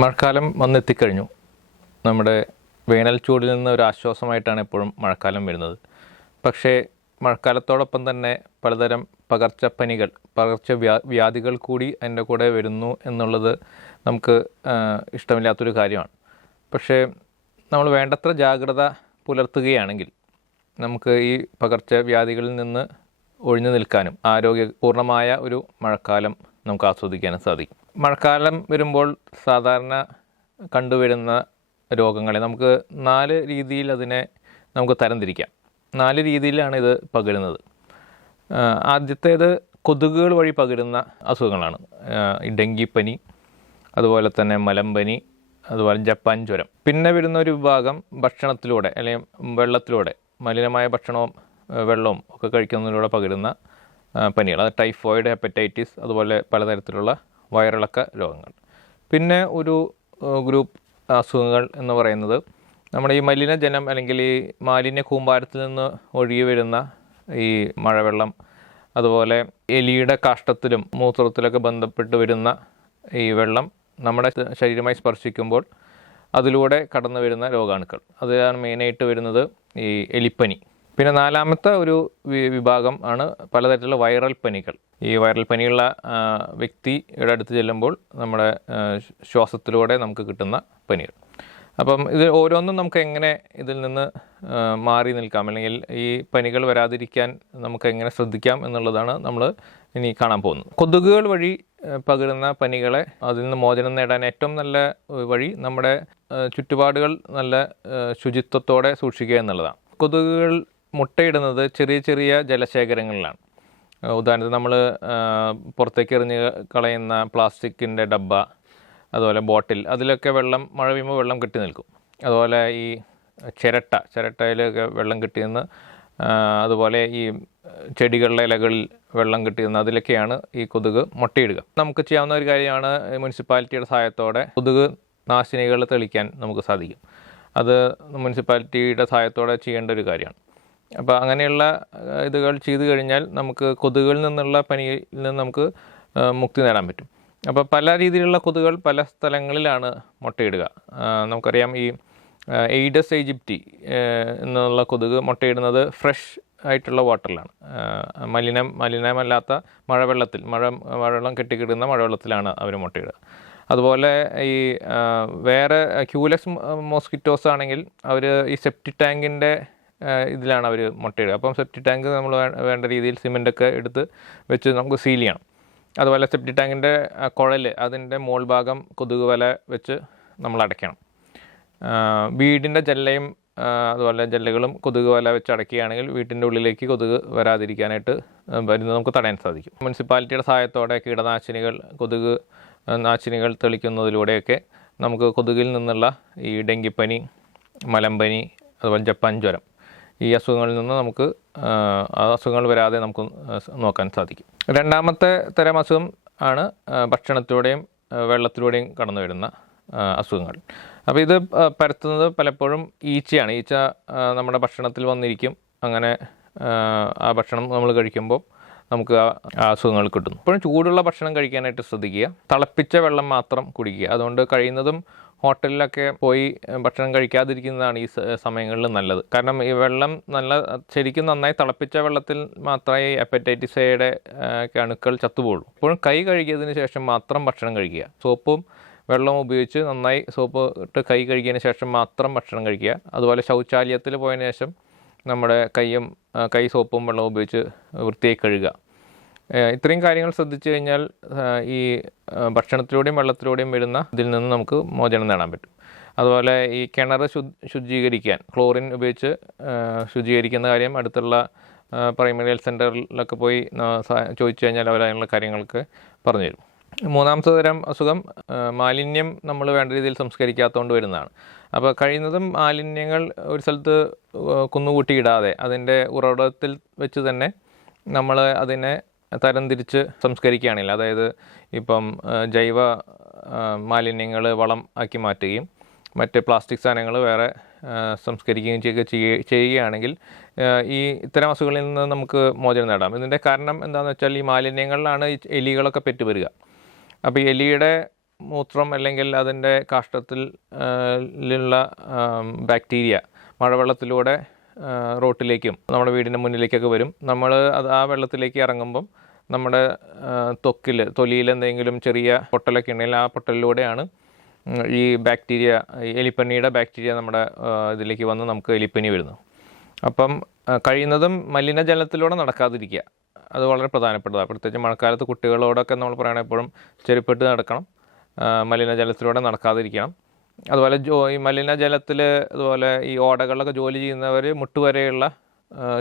മഴക്കാലം വന്നെത്തിക്കഴിഞ്ഞു. നമ്മുടെ വേനൽ ചൂടിൽ നിന്ന് ഒരു ആശ്വാസമായിട്ടാണ് എപ്പോഴും മഴക്കാലം വരുന്നത്. പക്ഷേ മഴക്കാലത്തോടൊപ്പം തന്നെ പലതരം പകർച്ചപ്പനികൾ പകർച്ച വ്യാ വ്യാധികൾ കൂടി അതിന്റെ കൂടെ വരുന്നു എന്നുള്ളത് നമുക്ക് ഇഷ്ടമില്ലാത്തൊരു കാര്യമാണ്. പക്ഷേ നമ്മൾ വേണ്ടത്ര ജാഗ്രത പുലർത്തുകയാണെങ്കിൽ നമുക്ക് ഈ പകർച്ച വ്യാധികളിൽ നിന്ന് ഒഴിഞ്ഞു നിൽക്കാനും ആരോഗ്യപൂർണമായ ഒരു മഴക്കാലം നമുക്ക് ആസ്വദിക്കാനും സാധിക്കും. മഴക്കാലം വരുമ്പോൾ സാധാരണ കണ്ടുവരുന്ന രോഗങ്ങളെ നമുക്ക് നാല് രീതിയിൽ അതിനെ നമുക്ക് തരംതിരിക്കാം. നാല് രീതിയിലാണ് ഇത് പകരുന്നത്. ആദ്യത്തേത് കൊതുകുകൾ വഴി പകരുന്ന അസുഖങ്ങളാണ്. ഈ ഡെങ്കിപ്പനി അതുപോലെ തന്നെ മലമ്പനി അതുപോലെ ജപ്പാൻ ജ്വരം. പിന്നെ വരുന്ന ഒരു വിഭാഗം ഭക്ഷണത്തിലൂടെ അല്ലെങ്കിൽ വെള്ളത്തിലൂടെ മലിനമായ ഭക്ഷണവും വെള്ളവും ഒക്കെ കഴിക്കുന്നതിലൂടെ പകരുന്ന പനികൾ. അത് ടൈഫോയിഡ് ഹെപ്പറ്റൈറ്റിസ് അതുപോലെ പലതരത്തിലുള്ള വയറിളക്ക രോഗങ്ങൾ. പിന്നെ ഒരു ഗ്രൂപ്പ് അസുഖങ്ങൾ എന്ന് പറയുന്നത് നമ്മുടെ ഈ മലിനജലം അല്ലെങ്കിൽ ഈ മാലിന്യ കൂമ്പാരത്തിൽ നിന്ന് ഒഴുകി വരുന്ന ഈ മഴവെള്ളം അതുപോലെ എലിയുടെ കാഷ്ടത്തിലും മൂത്രത്തിലൊക്കെ ബന്ധപ്പെട്ട് വരുന്ന ഈ വെള്ളം നമ്മുടെ ശരീരമായി സ്പർശിക്കുമ്പോൾ അതിലൂടെ കടന്നു വരുന്ന രോഗാണുക്കൾ. അതാണ് മെയിനായിട്ട് വരുന്നത് ഈ എലിപ്പനി. പിന്നെ നാലാമത്തെ ഒരു വിഭാഗം ആണ് പലതരത്തിലുള്ള വൈറൽ പനികൾ. ഈ വൈറൽ പനിയുള്ള വ്യക്തിയുടെ അടുത്ത് ചെല്ലുമ്പോൾ നമ്മുടെ ശ്വാസത്തിലൂടെ നമുക്ക് കിട്ടുന്ന പനികൾ. അപ്പം ഇത് ഓരോന്നും നമുക്ക് എങ്ങനെ ഇതിൽ നിന്ന് മാറി നിൽക്കാം? അല്ലെങ്കിൽ ഈ പനികൾ വരാതിരിക്കാൻ നമുക്ക് എങ്ങനെ ശ്രദ്ധിക്കാം എന്നുള്ളതാണ് നമ്മൾ ഇനി കാണാൻ പോകുന്നത്. കൊതുകുകൾ വഴി പകരുന്ന പനികളെ അതിൽ നിന്ന് മോചനം നേടാൻ ഏറ്റവും നല്ല വഴി നമ്മുടെ ചുറ്റുപാടുകൾ നല്ല ശുചിത്വത്തോടെ സൂക്ഷിക്കുക എന്നുള്ളതാണ്. കൊതുകുകൾ മുട്ടയിടുന്നത് ചെറിയ ചെറിയ ജലശേഖരങ്ങളിലാണ്. ഉദാഹരണത്തിന് നമ്മൾ പുറത്തേക്ക് എറിഞ്ഞ് കളയുന്ന പ്ലാസ്റ്റിക്കിന്റെ ഡബ്ബ അതുപോലെ ബോട്ടിൽ അതിലൊക്കെ വെള്ളം മഴ പെയ്യുമ്പോൾ വെള്ളം കെട്ടി നിൽക്കും. അതുപോലെ ഈ ചിരട്ട ചിരട്ടയിലൊക്കെ വെള്ളം കെട്ടി നിന്ന് അതുപോലെ ഈ ചെടികളുടെ ഇലകളിൽ വെള്ളം കെട്ടി നിന്ന് അതിലൊക്കെയാണ് ഈ കൊതുക് മുട്ടയിടുക. നമുക്ക് ചെയ്യാവുന്ന ഒരു കാര്യമാണ് മുനിസിപ്പാലിറ്റിയുടെ സഹായത്തോടെ കൊതുക് നാശിനികൾ തെളിക്കാൻ നമുക്ക് സാധിക്കും. അത് മുനിസിപ്പാലിറ്റിയുടെ സഹായത്തോടെ ചെയ്യേണ്ട ഒരു കാര്യമാണ്. അപ്പോൾ അങ്ങനെയുള്ള ഇതുകൾ ചെയ്തു കഴിഞ്ഞാൽ നമുക്ക് കൊതുകുകളിൽ നിന്നുള്ള പനിയിൽ നിന്ന് നമുക്ക് മുക്തി നേടാൻ പറ്റും. അപ്പോൾ പല രീതിയിലുള്ള കൊതുകൾ പല സ്ഥലങ്ങളിലാണ് മുട്ടയിടുക. നമുക്കറിയാം ഈ എയ്ഡസ് ഈജിപ്റ്റി എന്നുള്ള കൊതുക് മുട്ടയിടുന്നത് ഫ്രഷ് ആയിട്ടുള്ള വാട്ടറിലാണ്. മലിനം മലിനമല്ലാത്ത മഴവെള്ളത്തിൽ മഴ മഴവെള്ളം കെട്ടിക്കിടുന്ന മഴവെള്ളത്തിലാണ് അവർ മുട്ടയിടുക. അതുപോലെ ഈ വേറെ ക്യൂലക്സ് മോസ്കിറ്റോസ് ആണെങ്കിൽ അവർ ഈ സെപ്റ്റി ടാങ്കിന്റെ ഇതിലാണ് അവർ മുട്ടയിടുക. അപ്പം സെപ്റ്റി ടാങ്ക് നമ്മൾ വേണ്ട രീതിയിൽ സിമെന്റൊക്കെ എടുത്ത് വെച്ച് നമുക്ക് സീൽ ചെയ്യണം. അതുപോലെ സെപ്റ്റി ടാങ്കിന്റെ കുഴൽ അതിന്റെ മോൾ ഭാഗം കൊതുക് വല വെച്ച് നമ്മൾ അടയ്ക്കണം. വീടിന്റെ ജല്ലയും അതുപോലെ ജല്ലകളും കൊതുക് വല വെച്ച് അടയ്ക്കുകയാണെങ്കിൽ വീട്ടിന്റെ ഉള്ളിലേക്ക് കൊതുക് വരാതിരിക്കാനായിട്ട് വരുന്നത് നമുക്ക് തടയാൻ സാധിക്കും. മുനിസിപ്പാലിറ്റിയുടെ സഹായത്തോടെ കീടനാശിനികൾ കൊതുക് നാശിനികൾ തെളിക്കുന്നതിലൂടെയൊക്കെ നമുക്ക് കൊതുകിൽ നിന്നുള്ള ഈ ഡെങ്കിപ്പനി മലമ്പനി അതുപോലെ ജപ്പാൻ ജ്വരം ഈ അസുഖങ്ങളിൽ നിന്ന് നമുക്ക് അസുഖങ്ങൾ വരാതെ നമുക്ക് നോക്കാൻ സാധിക്കും. രണ്ടാമത്തെ തരം അസുഖം ആണ് ഭക്ഷണത്തിലൂടെയും വെള്ളത്തിലൂടെയും കടന്നു വരുന്ന അസുഖങ്ങൾ. അപ്പോൾ ഇത് പരത്തുന്നത് പലപ്പോഴും ഈച്ചയാണ്. ഈച്ച നമ്മുടെ ഭക്ഷണത്തിൽ വന്നിരിക്കും. അങ്ങനെ ആ, ഭക്ഷണം നമ്മൾ കഴിക്കുമ്പോൾ നമുക്ക് ആ അസുഖങ്ങൾ കിട്ടുന്നു. ഇപ്പോഴും ചൂടുള്ള ഭക്ഷണം കഴിക്കാനായിട്ട് ശ്രദ്ധിക്കുക. തിളപ്പിച്ച വെള്ളം മാത്രം കുടിക്കുക. അതുകൊണ്ട് കഴിയുന്നതും ഹോട്ടലിലൊക്കെ പോയി ഭക്ഷണം കഴിക്കാതിരിക്കുന്നതാണ് ഈ സമയങ്ങളിൽ നല്ലത്. കാരണം ഈ വെള്ളം നല്ല ശരിക്കും നന്നായി തിളപ്പിച്ച വെള്ളത്തിൽ മാത്രമേ ഹെപ്പറ്റൈറ്റിസ് എയുടെ അണുക്കൾ ചത്തുപോകുള്ളൂ. ഇപ്പോഴും കൈ കഴുകിയതിന് ശേഷം മാത്രം ഭക്ഷണം കഴിക്കുക. സോപ്പും വെള്ളവും ഉപയോഗിച്ച് നന്നായി സോപ്പ് ഇട്ട് കൈ കഴുകിയതിന് ശേഷം മാത്രം ഭക്ഷണം കഴിക്കുക. അതുപോലെ ശൗചാലയത്തിൽ പോയതിന് ശേഷം നമ്മുടെ കൈയും കൈ സോപ്പും വെള്ളവും ഉപയോഗിച്ച് വൃത്തിയായി കഴുകുക. ഇത്രയും കാര്യങ്ങൾ ശ്രദ്ധിച്ചു കഴിഞ്ഞാൽ ഈ ഭക്ഷണത്തിലൂടെയും വെള്ളത്തിലൂടെയും വരുന്ന ഇതിൽ നിന്ന് നമുക്ക് മോചനം നേടാൻ പറ്റും. അതുപോലെ ഈ കിണർ ശുചീകരിക്കാൻ ക്ലോറിൻ ഉപയോഗിച്ച് ശുചീകരിക്കുന്ന കാര്യം അടുത്തുള്ള പ്രൈമറി ഹെൽത്ത് സെന്ററിലൊക്കെ പോയി ചോദിച്ചു കഴിഞ്ഞാൽ അവർ അതിനുള്ള കാര്യങ്ങൾക്ക് പറഞ്ഞു തരും മൂന്നാമത്തെ തരം അസുഖം മാലിന്യം നമ്മൾ വേണ്ട രീതിയിൽ സംസ്കരിക്കാത്തതുകൊണ്ട് വരുന്നതാണ്. അപ്പോൾ കഴിയുന്നതും മാലിന്യങ്ങൾ ഒരു സ്ഥലത്ത് കുന്നുകൂട്ടിയിടാതെ അതിന്റെ ഉറവിടത്തിൽ വെച്ച് തന്നെ നമ്മൾ അതിനെ തരംതിരിച്ച് സംസ്കരിക്കുകയാണെങ്കിൽ അതായത് ഇപ്പം ജൈവ മാലിന്യങ്ങൾ വളം ആക്കി മാറ്റുകയും മറ്റ് പ്ലാസ്റ്റിക് സാധനങ്ങൾ വേറെ സംസ്കരിക്കുകയും ചെയ്യുക ചെയ്യുകയാണെങ്കിൽ ഈ ഇത്തരം അസുഖങ്ങളിൽ നിന്ന് നമുക്ക് മോചനം നേടാം. ഇതിന്റെ കാരണം എന്താണെന്ന് വെച്ചാൽ ഈ മാലിന്യങ്ങളിലാണ് ഈ എലികളൊക്കെ പെറ്റുവരിക അപ്പോൾ എലിയുടെ മൂത്രം അല്ലെങ്കിൽ അതിന്റെ കാഷ്ടത്തിൽ ഉള്ള ബാക്ടീരിയ മഴവെള്ളത്തിലൂടെ റോട്ടിലേക്കും നമ്മുടെ വീടിന്റെ മുന്നിലേക്കൊക്കെ വരും. നമ്മൾ അത് ആ വെള്ളത്തിലേക്ക് ഇറങ്ങുമ്പം നമ്മുടെ തൊക്കിൽ തൊലിയിൽ എന്തെങ്കിലും ചെറിയ പൊട്ടലൊക്കെ ഉണ്ടെങ്കിൽ ആ പൊട്ടലിലൂടെയാണ് ഈ ബാക്ടീരിയ എലിപ്പനിയുടെ ബാക്ടീരിയ നമ്മുടെ ഇതിലേക്ക് വന്ന് നമുക്ക് എലിപ്പനി വരുന്നു. അപ്പം കഴിയുന്നതും മലിനജലത്തിലൂടെ നടക്കാതിരിക്കുക. അത് വളരെ പ്രധാനപ്പെട്ടതാണ്. പ്രത്യേകിച്ച് മഴക്കാലത്ത് കുട്ടികളോടൊക്കെ നമ്മൾ പറയണ എപ്പോഴും നടക്കണം. മലിനജലത്തിലൂടെ നടക്കാതിരിക്കണം. അതുപോലെ ജോ ഈ മലിനജലത്തിൽ അതുപോലെ ഈ ഓടകളിലൊക്കെ ജോലി ചെയ്യുന്നവർ മുട്ടുവരെയുള്ള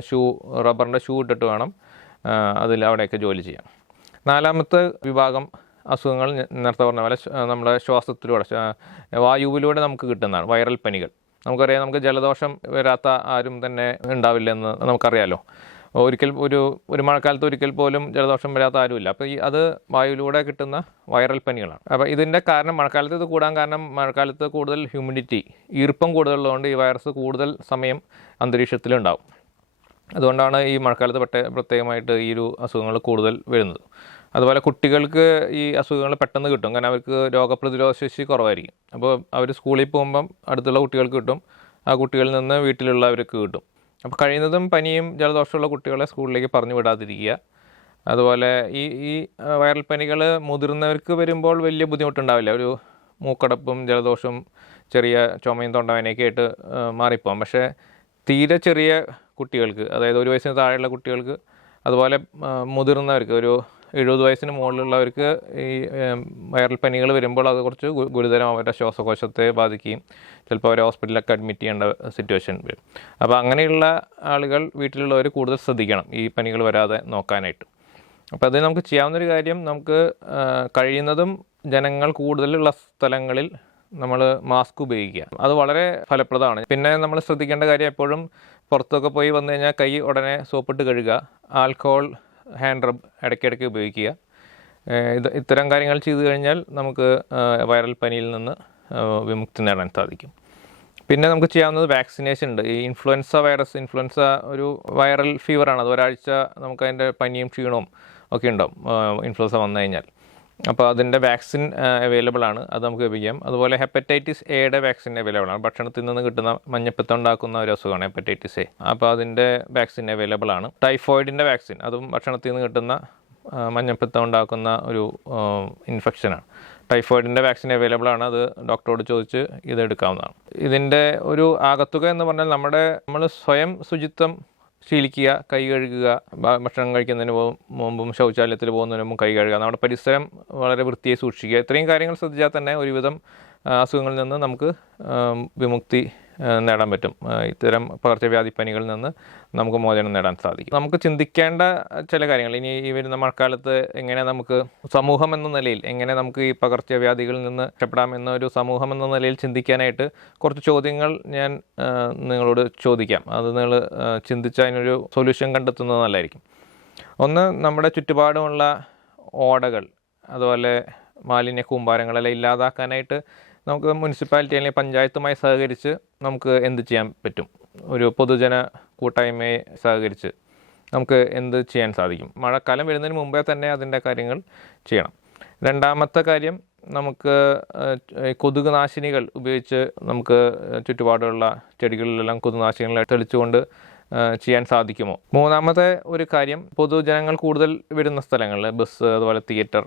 ഷൂ റബ്ബറിന്റെ ഷൂ ഇട്ടിട്ട് വേണം അതിൽ അവിടെയൊക്കെ ജോലി ചെയ്യാം നാലാമത്തെ വിഭാഗം അസുഖങ്ങൾ നേരത്തെ പറഞ്ഞ പോലെ നമ്മുടെ ശ്വാസത്തിലൂടെ വായുവിലൂടെ നമുക്ക് കിട്ടുന്നതാണ് വൈറൽ പനികൾ. നമുക്കറിയാം നമുക്ക് ജലദോഷം വരാത്ത ആരും തന്നെ ഉണ്ടാവില്ലെന്ന് നമുക്കറിയാലോ. ഒരിക്കൽ ഒരു ഒരു മഴക്കാലത്ത് ഒരിക്കൽ പോലും ജലദോഷം വരാത്ത ആരുമില്ല. അപ്പോൾ ഈ അത് വായുവിലൂടെ കിട്ടുന്ന വൈറൽ പനികളാണ്. അപ്പോൾ ഇതിന്റെ കാരണം മഴക്കാലത്ത് ഇത് കൂടാൻ കാരണം മഴക്കാലത്ത് കൂടുതൽ ഹ്യൂമിഡിറ്റി ഈർപ്പം കൂടുതലുള്ളതുകൊണ്ട് ഈ വൈറസ് കൂടുതൽ സമയം അന്തരീക്ഷത്തിലുണ്ടാവും. അതുകൊണ്ടാണ് ഈ മഴക്കാലത്ത് പെട്ട പ്രത്യേകമായിട്ട് ഈ ഒരു അസുഖങ്ങൾ കൂടുതൽ വരുന്നത്. അതുപോലെ കുട്ടികൾക്ക് ഈ അസുഖങ്ങൾ പെട്ടെന്ന് കിട്ടും. കാരണം അവർക്ക് രോഗപ്രതിരോധ ശേഷി കുറവായിരിക്കും. അപ്പോൾ അവർ സ്കൂളിൽ പോകുമ്പം അടുത്തുള്ള കുട്ടികൾക്ക് കിട്ടും. ആ കുട്ടികളിൽ നിന്ന് വീട്ടിലുള്ളവർക്ക് കിട്ടും. അപ്പോൾ കഴിയുന്നതും പനിയും ജലദോഷമുള്ള കുട്ടികളെ സ്കൂളിലേക്ക് പറഞ്ഞു വിടാതിരിക്കുക. അതുപോലെ ഈ ഈ വൈറൽ പനികൾ മുതിർന്നവർക്ക് വരുമ്പോൾ വലിയ ബുദ്ധിമുട്ടുണ്ടാവില്ല. ഒരു മൂക്കടപ്പും ജലദോഷവും ചെറിയ ചുമയും തൊണ്ടവേനയൊക്കെ ആയിട്ട് മാറിപ്പോകാം പക്ഷേ തീരെ ചെറിയ കുട്ടികൾക്ക് അതായത് ഒരു വയസ്സിന് താഴെയുള്ള കുട്ടികൾക്ക് അതുപോലെ മുതിർന്നവർക്ക് ഒരു എഴുപത് വയസ്സിന് മുകളിലുള്ളവർക്ക് ഈ വൈറൽ പനികൾ വരുമ്പോൾ അത് കുറച്ച് ഗുരുതരം അവരുടെ ശ്വാസകോശത്തെ ബാധിക്കുകയും ചിലപ്പോൾ അവരെ ഹോസ്പിറ്റലിലൊക്കെ അഡ്മിറ്റ് ചെയ്യേണ്ട സിറ്റുവേഷൻ വരും. അപ്പോൾ അങ്ങനെയുള്ള ആളുകൾ വീട്ടിലുള്ളവർ കൂടുതൽ ശ്രദ്ധിക്കണം ഈ പനികൾ വരാതെ നോക്കാനായിട്ട്. അപ്പോൾ അത് നമുക്ക് ചെയ്യാവുന്നൊരു കാര്യം നമുക്ക് കഴിയുന്നതും ജനങ്ങൾ കൂടുതലുള്ള സ്ഥലങ്ങളിൽ നമ്മൾ മാസ്ക് ഉപയോഗിക്കുക. അത് വളരെ ഫലപ്രദമാണ്. പിന്നെ നമ്മൾ ശ്രദ്ധിക്കേണ്ട കാര്യം എപ്പോഴും പുറത്തൊക്കെ പോയി വന്നു കഴിഞ്ഞാൽ കൈ ഉടനെ സോപ്പിട്ട് കഴുകുക. ആൽക്കഹോൾ ഹാൻഡ് റബ് ഇടയ്ക്കിടയ്ക്ക് ഉപയോഗിക്കുക. ഇത് ഇത്തരം കാര്യങ്ങൾ ചെയ്തു കഴിഞ്ഞാൽ നമുക്ക് വൈറൽ പനിയിൽ നിന്ന് വിമുക്തി നേടാൻ സാധിക്കും. പിന്നെ നമുക്ക് ചെയ്യാവുന്നത് വാക്സിനേഷൻ ഉണ്ട്. ഈ ഇൻഫ്ലുവൻസ വൈറസ് ഇൻഫ്ലുവൻസ ഒരു വൈറൽ ഫീവറാണ് അത് ഒരാഴ്ച നമുക്ക് അതിന്റെ പനിയും ക്ഷീണവും ഒക്കെ ഉണ്ടാവും ഇൻഫ്ലുവൻസ വന്നു കഴിഞ്ഞാൽ. അപ്പോൾ അതിന്റെ വാക്സിൻ അവൈലബിൾ ആണ്. അത് നമുക്ക് ലഭിക്കാം. അതുപോലെ ഹെപ്പറ്റൈറ്റിസ് എയുടെ വാക്സിൻ അവൈലബിൾ ആണ്. ഭക്ഷണത്തിൽ നിന്ന് കിട്ടുന്ന മഞ്ഞപ്പിത്തം ഉണ്ടാക്കുന്ന ഒരു അസുഖമാണ് ഹെപ്പറ്റൈറ്റിസ് എ അപ്പോൾ അതിന്റെ വാക്സിൻ അവൈലബിൾ ആണ്. ടൈഫോയിഡിന്റെ വാക്സിൻ അതും ഭക്ഷണത്തിൽ നിന്ന് കിട്ടുന്ന മഞ്ഞപ്പിത്തം ഉണ്ടാക്കുന്ന ഒരു ഇൻഫെക്ഷനാണ് ടൈഫോയിഡിന്റെ വാക്സിൻ അവൈലബിൾ ആണ്. അത് ഡോക്ടറോട് ചോദിച്ച് ഇത് എടുക്കാവുന്നതാണ് ഇതിന്റെ ഒരു ആകത്തുക എന്ന് പറഞ്ഞാൽ നമ്മുടെ നമ്മൾ സ്വയം ശുചിത്വം ശീലിക്കുക കൈ കഴുകുക ഭക്ഷണം കഴിക്കുന്നതിന് മുമ്പും ശൗചാലയത്തിൽ പോകുന്നതിന് മുമ്പും കൈ കഴുകുക. നമ്മുടെ പരിസരം വളരെ വൃത്തിയായി സൂക്ഷിക്കുക. ഇത്രയും കാര്യങ്ങൾ ശ്രദ്ധിച്ചാൽ തന്നെ ഒരുവിധം അസുഖങ്ങളിൽ നിന്ന് നമുക്ക് വിമുക്തി നേടാൻ പറ്റും. ഇത്തരം പകർച്ചവ്യാധി പനികളിൽ നിന്ന് നമുക്ക് മോചനം നേടാൻ സാധിക്കും. നമുക്ക് ചിന്തിക്കേണ്ട ചില കാര്യങ്ങൾ ഇനി ഈ വരുന്ന മഴക്കാലത്ത് എങ്ങനെ നമുക്ക് സമൂഹം എന്ന നിലയിൽ എങ്ങനെ നമുക്ക് ഈ പകർച്ചവ്യാധികളിൽ നിന്ന് രക്ഷപ്പെടാം എന്നൊരു സമൂഹം എന്ന നിലയിൽ ചിന്തിക്കാനായിട്ട് കുറച്ച് ചോദ്യങ്ങൾ ഞാൻ നിങ്ങളോട് ചോദിക്കാം. അത് നിങ്ങൾ ചിന്തിച്ച് അതിനൊരു സൊല്യൂഷൻ കണ്ടെത്തുന്നത് നല്ലതായിരിക്കും. ഒന്ന് നമ്മുടെ ചുറ്റുപാടുമുള്ള ഓടകൾ അതുപോലെ മാലിന്യ കൂമ്പാരങ്ങളെല്ലാം ഇല്ലാതാക്കാനായിട്ട് നമുക്ക് മുനിസിപ്പാലിറ്റി അല്ലെങ്കിൽ പഞ്ചായത്തുമായി സഹകരിച്ച് നമുക്ക് എന്ത് ചെയ്യാൻ പറ്റും? ഒരു പൊതുജന കൂട്ടായ്മയെ സഹകരിച്ച് നമുക്ക് എന്ത് ചെയ്യാൻ സാധിക്കും? മഴക്കാലം വരുന്നതിന് മുമ്പേ തന്നെ അതിന്റെ കാര്യങ്ങൾ ചെയ്യണം. രണ്ടാമത്തെ കാര്യം നമുക്ക് കൊതുക് നാശിനികൾ ഉപയോഗിച്ച് നമുക്ക് ചുറ്റുപാടുള്ള ചെടികളിലെല്ലാം കൊതുകുനാശിനികൾ തെളിച്ചുകൊണ്ട് ചെയ്യാൻ സാധിക്കുമോ? മൂന്നാമത്തെ ഒരു കാര്യം പൊതുജനങ്ങൾ കൂടുതൽ വരുന്ന സ്ഥലങ്ങളിൽ ബസ് അതുപോലെ തിയേറ്റർ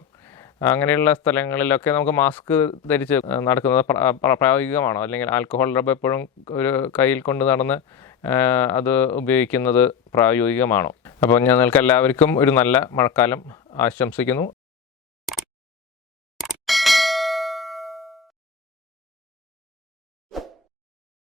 അങ്ങനെയുള്ള സ്ഥലങ്ങളിലൊക്കെ നമുക്ക് മാസ്ക് ധരിച്ച് നടക്കുന്നത് പ്ര- പ്ര- പ്രായോഗികമാണോ? അല്ലെങ്കിൽ ആൽക്കഹോൾ റബ്ബ് എപ്പോഴും ഒരു കയ്യിൽ കൊണ്ട് നടന്ന് അത് ഉപയോഗിക്കുന്നത് പ്രായോഗികമാണോ? അപ്പോൾ ഞങ്ങൾക്ക് എല്ലാവർക്കും ഒരു നല്ല മഴക്കാലം ആശംസിക്കുന്നു.